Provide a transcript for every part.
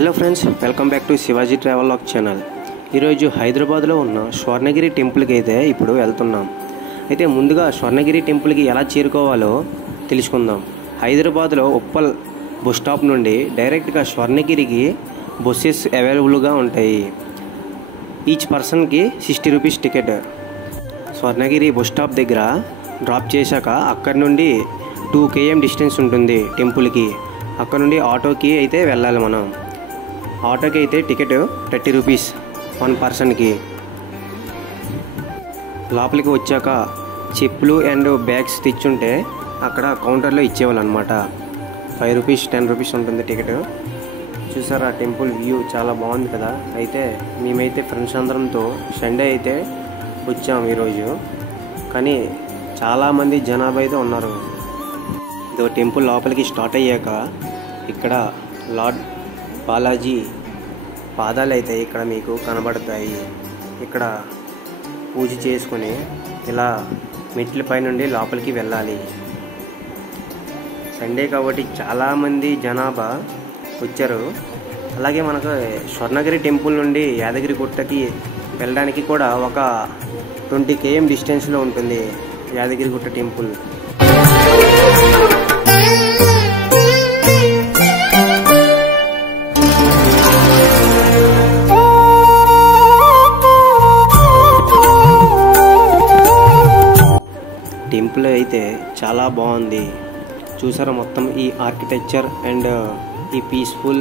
Hello friends, welcome back to Shivaji travelogue channel. ఈరోజు హైదరాబాద్లో ఉన్న స్వర్ణగిరి టెంపుల్కి అయితే ఇప్పుడు వెళ్తున్నాం. అయితే ముందుగా స్వర్ణగిరి టెంపుల్కి ఎలా చేరుకోవాలో తెలుసుకుందాం. హైదరాబాద్లో ఉప్పల్ బస్ స్టాప్ నుండి డైరెక్ట్గా స్వర్ణగిరికి బస్సెస్ అవైలబుల్గా ఉంటాయి. ఈచ్ పర్సన్కి 60 rupees ticket. Swarnagiri bus stop దగ్గర డ్రాప్ చేశాక అక్కడి నుండి 2 km డిస్టెన్స్ ఉంటుంది టెంపుల్కి. అక్కడ నుండి ఆటోకి అయితే వెళ్ళాలి మనం. ఆటోకి అయితే టికెట్ 30 రూపీస్ 1 పర్సన్కి. లోపలికి వచ్చాక చెప్పులు అండ్ బ్యాగ్స్ తెచ్చుంటే అక్కడ కౌంటర్లో ఇచ్చేవాళ్ళు అనమాట. 5 రూపీస్ 10 రూపీస్ ఉంటుంది టికెట్. చూసారా టెంపుల్ వ్యూ చాలా బాగుంది కదా. అయితే మేమైతే ఫ్రెండ్స్ అందరంతో సండే అయితే వచ్చాము ఈరోజు. కానీ చాలామంది జనాభా అయితే ఉన్నారు. ఇదో టెంపుల్ లోపలికి స్టార్ట్ అయ్యాక ఇక్కడ లార్డ్ బాలాజీ పాదాలు అయితే ఇక్కడ మీకు కనబడతాయి. ఇక్కడ పూజ చేసుకుని ఇలా మెట్ల పై నుండి లోపలికి వెళ్ళాలి. సండే కాబట్టి చాలామంది జనాభా వచ్చారు. అలాగే మనకు స్వర్ణగిరి టెంపుల్ నుండి యాదగిరిగుట్టకి వెళ్ళడానికి కూడా ఒక 20 km డిస్టెన్స్లో ఉంటుంది యాదగిరిగుట్ట టెంపుల్. టెంపుల్ అయితే చాలా బాగుంది. చూసారా మొత్తం ఈ ఆర్కిటెక్చర్ అండ్ ఈ పీస్ఫుల్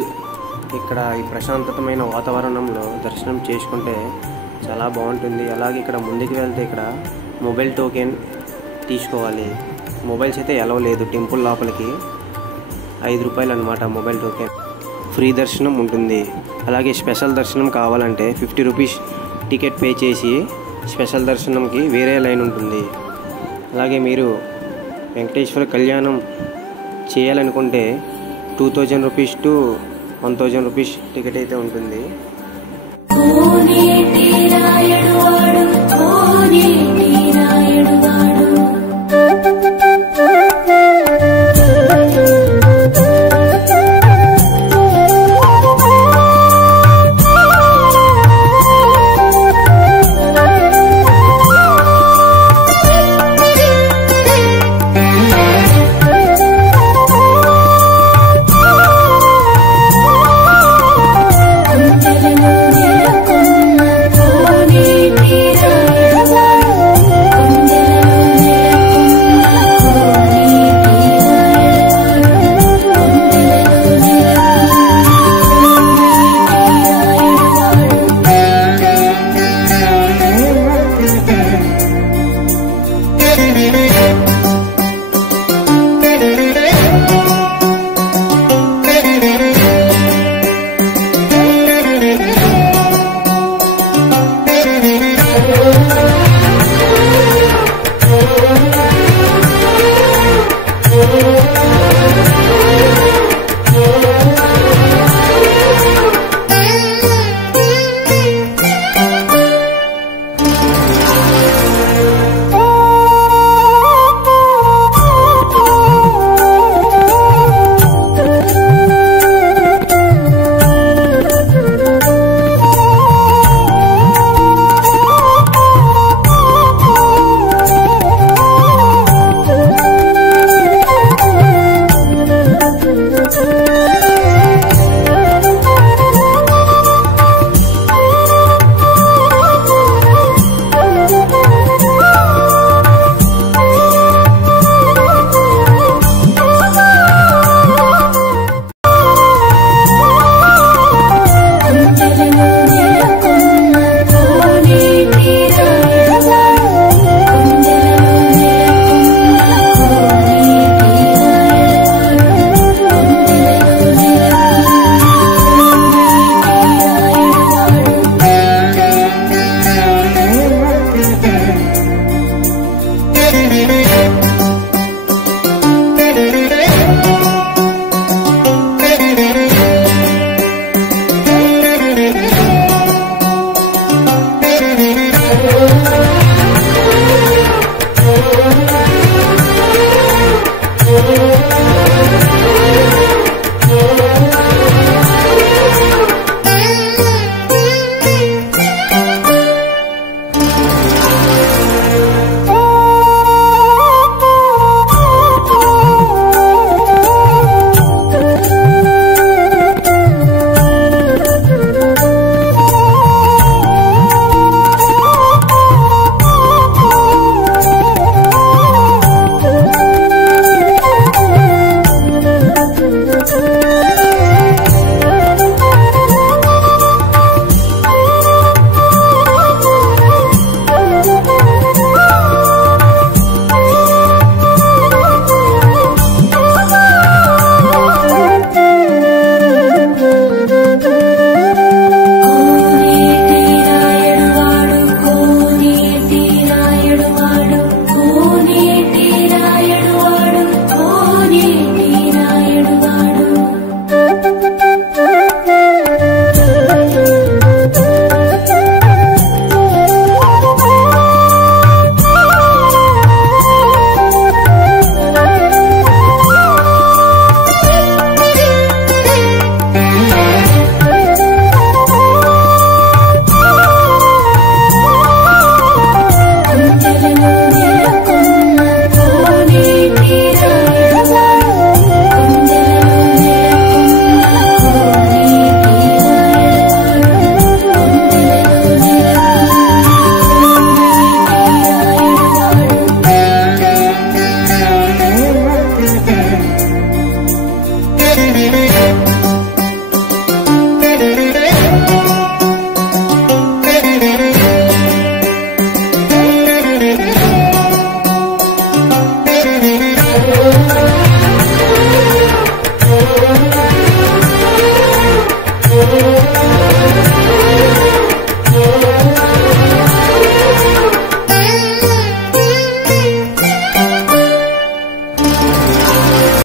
ఇక్కడ ఈ ప్రశాంతమైన వాతావరణంలో దర్శనం చేసుకుంటే చాలా బాగుంటుంది. అలాగే ఇక్కడ ముందుకు వెళ్తే ఇక్కడ మొబైల్ టోకెన్ తీసుకోవాలి. మొబైల్స్ అయితే ఎలవ్ లేదు టెంపుల్ లోపలికి. 5 రూపాయలు అనమాట మొబైల్ టోకెన్. ఫ్రీ దర్శనం ఉంటుంది. అలాగే స్పెషల్ దర్శనం కావాలంటే 50 రూపీస్ టికెట్ పే చేసి స్పెషల్ దర్శనంకి వేరే లైన్ ఉంటుంది. అలాగే మీరు వెంకటేశ్వర కళ్యాణం చేయాలనుకుంటే 2000 రూపీస్ టు 1000 రూపీస్ టికెట్ అయితే ఉంటుంది.